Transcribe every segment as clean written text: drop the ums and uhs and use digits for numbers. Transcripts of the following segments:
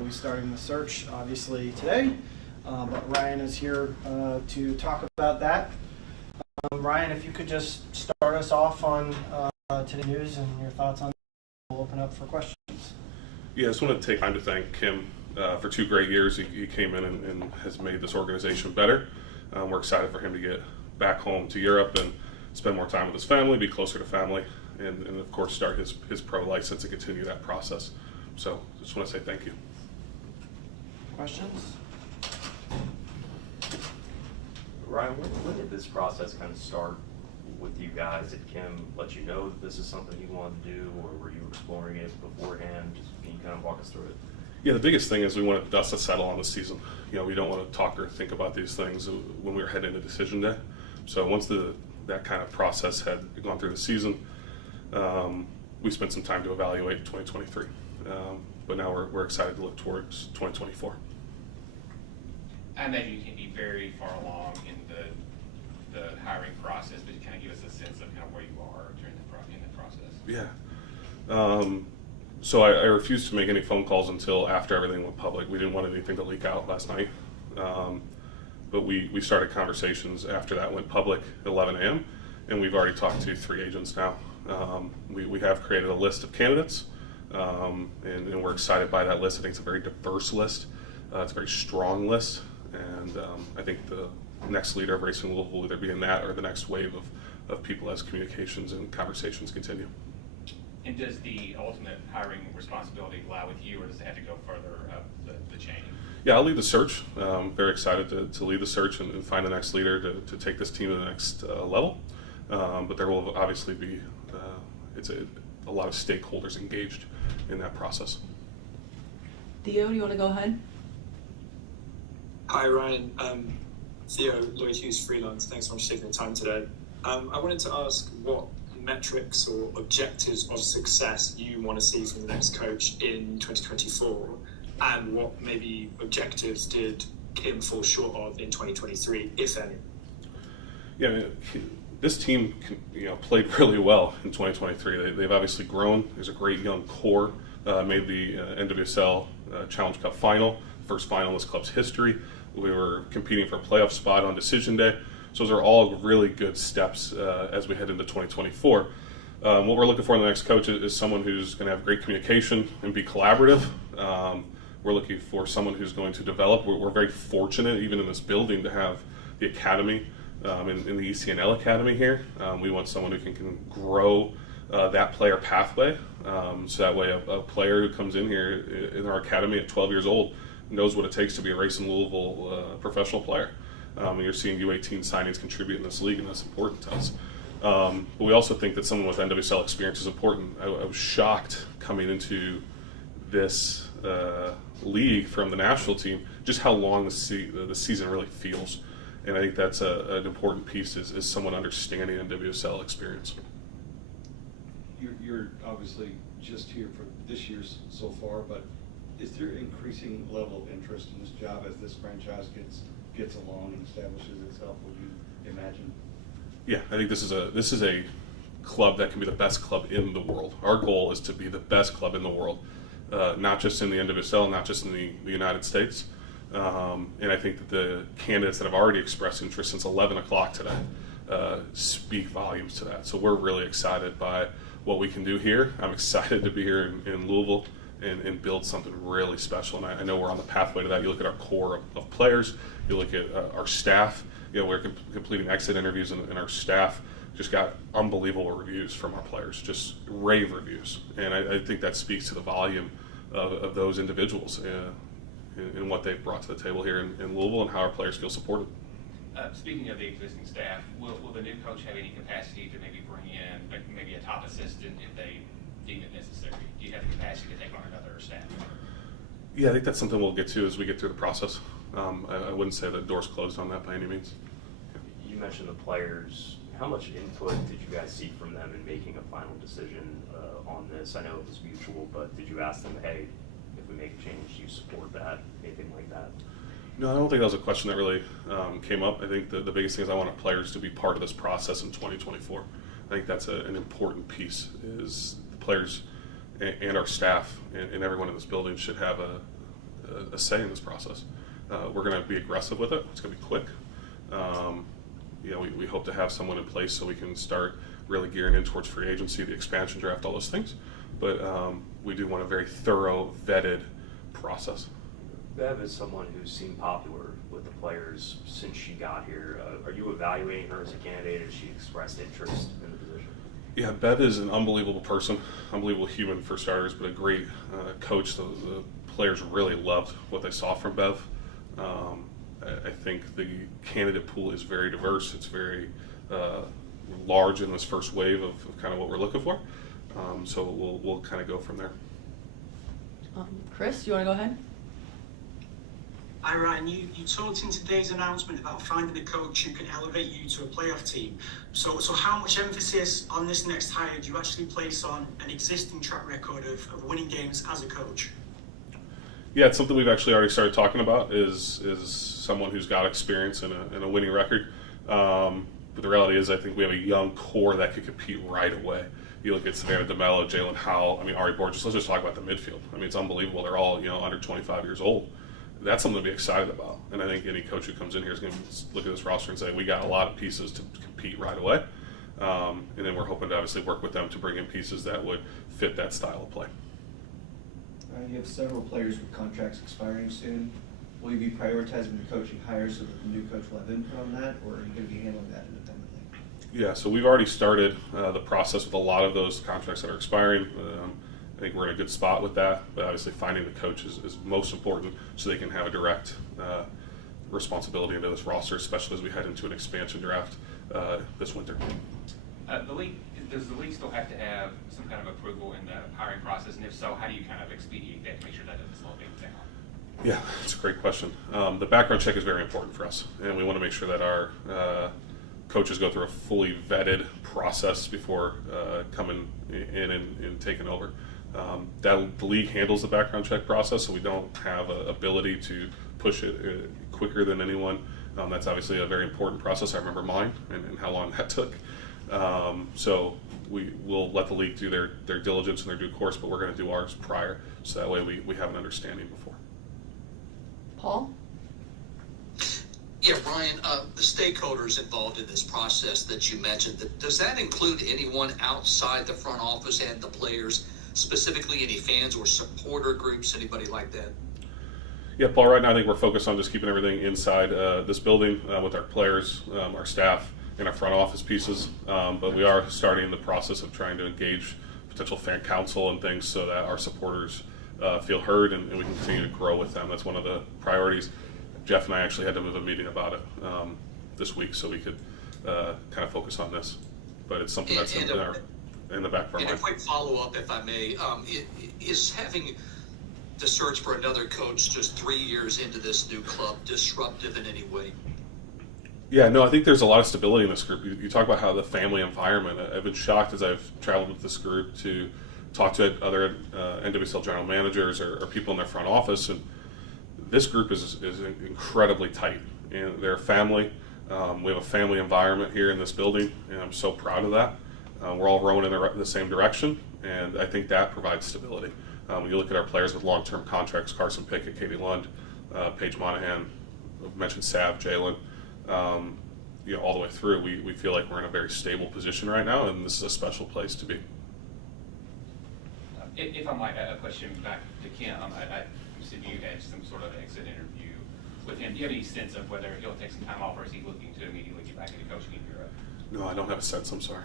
We'll be starting the search, obviously, today, but Ryan is here to talk about that. Ryan, if you could just start us off on today's news and your thoughts on that, we'll open up for questions. Yeah, I just want to take time to thank Kim for 2 great years. He came in and has made this organization better. We're excited for him to get back home to Europe and spend more time with his family, be closer to family, and of course start his pro license and continue that process. So just want to say thank you. Questions? Ryan, when did this process kind of start with you guys? Did Kim let you know that this is something you wanted to do, or were you exploring it beforehand? Just can you kind of walk us through it? Yeah, the biggest thing is we wanted dust to settle on the season. You know, we don't want to talk or think about these things when we were heading into decision day. So once that kind of process had gone through the season, we spent some time to evaluate 2023. But now we're excited to look towards 2024. I imagine you can be very far along in the hiring process, but kind of give us a sense of kind of where you are during the process. Yeah. So I refused to make any phone calls until after everything went public. We didn't want anything to leak out last night. But we started conversations after that went public at 11 a.m. and we've already talked to 3 agents now. We have created a list of candidates, and we're excited by that list. I think it's a very diverse list. It's a very strong list, and I think the next leader of Racing Louisville will either be in that or the next wave of people as communications and conversations continue. And does the ultimate hiring responsibility lie with you, or does it have to go further up the chain? Yeah, I'll lead the search. Very excited to lead the search and find the next leader to take this team to the next level. But there will obviously be a lot of stakeholders engaged in that process. Theo, do you want to go ahead? Hi, Ryan. Theo, Lloyd Hughes, freelance. Thanks so much for taking the time today. I wanted to ask what metrics or objectives of success you want to see from the next coach in 2024, and what maybe objectives did Kim fall short of in 2023, if any? Yeah, I mean, this team played really well in 2023. They've obviously grown. There's a great young core. Made the NWSL Challenge Cup final, first final in this club's history. We were competing for a playoff spot on decision day. So those are all really good steps as we head into 2024. What we're looking for in the next coach is someone who's going to have great communication and be collaborative. We're looking for someone who's going to develop. We're very fortunate, even in this building, to have the academy in the ECNL Academy here. We want someone who can grow that player pathway. So that way a player who comes in here in our academy at 12 years old knows what it takes to be a Racing Louisville professional player. And you're seeing U18 signings contribute in this league, and that's important to us. But we also think that someone with NWSL experience is important. I was shocked coming into this league from the national team just how long the season really feels. And I think that's an important piece is someone understanding NWSL experience. You're obviously just here for this year so far, but is there increasing level of interest in this job as this franchise gets along and establishes itself, would you imagine? Yeah, I think this is a club that can be the best club in the world. Our goal is to be the best club in the world, not just in the NWSL, not just in the United States. And I think that the candidates that have already expressed interest since 11 o'clock today speak volumes to that. So we're really excited by what we can do here. I'm excited to be here in Louisville and build something really special. And I know we're on the pathway to that. You look at our core of players, you look at our staff. We're completing exit interviews, and our staff just got unbelievable reviews from our players, just rave reviews. And I think that speaks to the volume of those individuals and what they've brought to the table here in Louisville and how our players feel supported. Speaking of the existing staff, will the new coach have any capacity to maybe bring in maybe a top assistant if they deem it necessary? Do you have the capacity to take on another staff member? Yeah, I think that's something we'll get to as we get through the process. I wouldn't say the door's closed on that by any means. You mentioned the players. How much input did you guys seek from them in making a final decision on this? I know it was mutual, but did you ask them, hey, if we make a change, do you support that? Anything like that? No, I don't think that was a question that really came up. I think the biggest thing is I want our players to be part of this process in 2024. I think that's an important piece, is the players and our staff and everyone in this building should have a say in this process. We're going to be aggressive with it. It's going to be quick. We hope to have someone in place so we can start really gearing in towards free agency, the expansion draft, all those things. But we do want a very thorough, vetted process. Bev is someone who's seemed popular with the players since she got here. Are you evaluating her as a candidate? Has she expressed interest in the position? Yeah, Bev is an unbelievable person, unbelievable human for starters, but a great coach. The players really loved what they saw from Bev. I think the candidate pool is very diverse. It's very large in this first wave of kind of what we're looking for. So we'll kind of go from there. Chris, you want to go ahead? Hi Ryan, you talked in today's announcement about finding a coach who can elevate you to a playoff team. So how much emphasis on this next hire do you actually place on an existing track record of winning games as a coach? Yeah, it's something we've actually already started talking about. Is someone who's got experience in a winning record. But the reality is, I think we have a young core that could compete right away. You look at Savannah DeMello, Jalen Howell, Ari Borges. Let's just talk about the midfield. It's unbelievable. They're all under 25 years old. That's something to be excited about. And I think any coach who comes in here is going to look at this roster and say, we got a lot of pieces to compete right away. And then we're hoping to obviously work with them to bring in pieces that would fit that style of play. You have several players with contracts expiring soon. Will you be prioritizing the coaching hires so that the new coach will have input on that, or are you going to be handling that independently? Yeah, so we've already started the process with a lot of those contracts that are expiring. I think we're in a good spot with that, but obviously finding the coach is most important so they can have a direct responsibility into this roster, especially as we head into an expansion draft this winter. Does the league still have to have some kind of approval in the hiring process? And if so, how do you kind of expedite that to make sure that doesn't slow things down? Yeah, it's a great question. The background check is very important for us, and we want to make sure that our coaches go through a fully vetted process before coming in and taking over. The league handles the background check process, so we don't have an ability to push it quicker than anyone. That's obviously a very important process. I remember mine and how long that took. So we will let the league do their diligence and their due course, but we're going to do ours prior, so that way we have an understanding before. Paul? Yeah, Ryan, the stakeholders involved in this process that you mentioned, does that include anyone outside the front office and the players, specifically any fans or supporter groups, anybody like that? Yeah, Paul, right now I think we're focused on just keeping everything inside this building with our players, our staff, and our front office pieces. But we are starting the process of trying to engage potential fan council and things so that our supporters feel heard and we can continue to grow with them. That's one of the priorities. Jeff and I actually had to move a meeting about it this week so we could kind of focus on this. But it's something that's in the back of our mind. And a quick follow-up, if I may, is having the search for another coach just 3 years into this new club disruptive in any way? Yeah, no, I think there's a lot of stability in this group. You talk about how the family environment. I've been shocked as I've traveled with this group to talk to other NWSL general managers or people in their front office, and this group is incredibly tight. And they're a family. We have a family environment here in this building, and I'm so proud of that. We're all rowing in the same direction, and I think that provides stability. When you look at our players with long-term contracts, Carson Pickett, Katie Lund, Paige Monahan, I've mentioned Sav, Jalen, all the way through, we feel like we're in a very stable position right now, and this is a special place to be. If I might, a question back to Kim. You said you had some sort of exit interview with him. Do you have any sense of whether he'll take some time off, or is he looking to immediately get back into coaching in Europe? No, I don't have a sense. I'm sorry.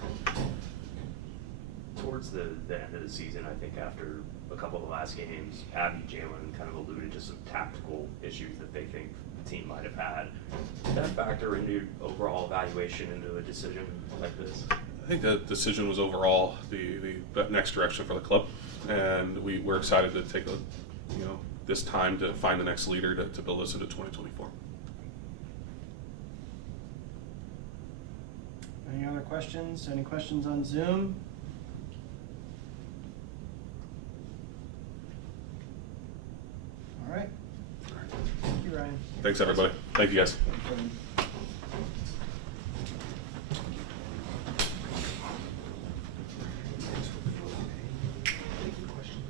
Towards the end of the season, I think after a couple of the last games, Abby, Jalen kind of alluded to some tactical issues that they think the team might have had. Did that factor into overall evaluation into a decision like this? I think the decision was overall the next direction for the club, and we're excited to take this time to find the next leader to build us into 2024. Any other questions? Any questions on Zoom? All right. Thank you, Ryan. Thanks, everybody. Thank you, guys. Thank you.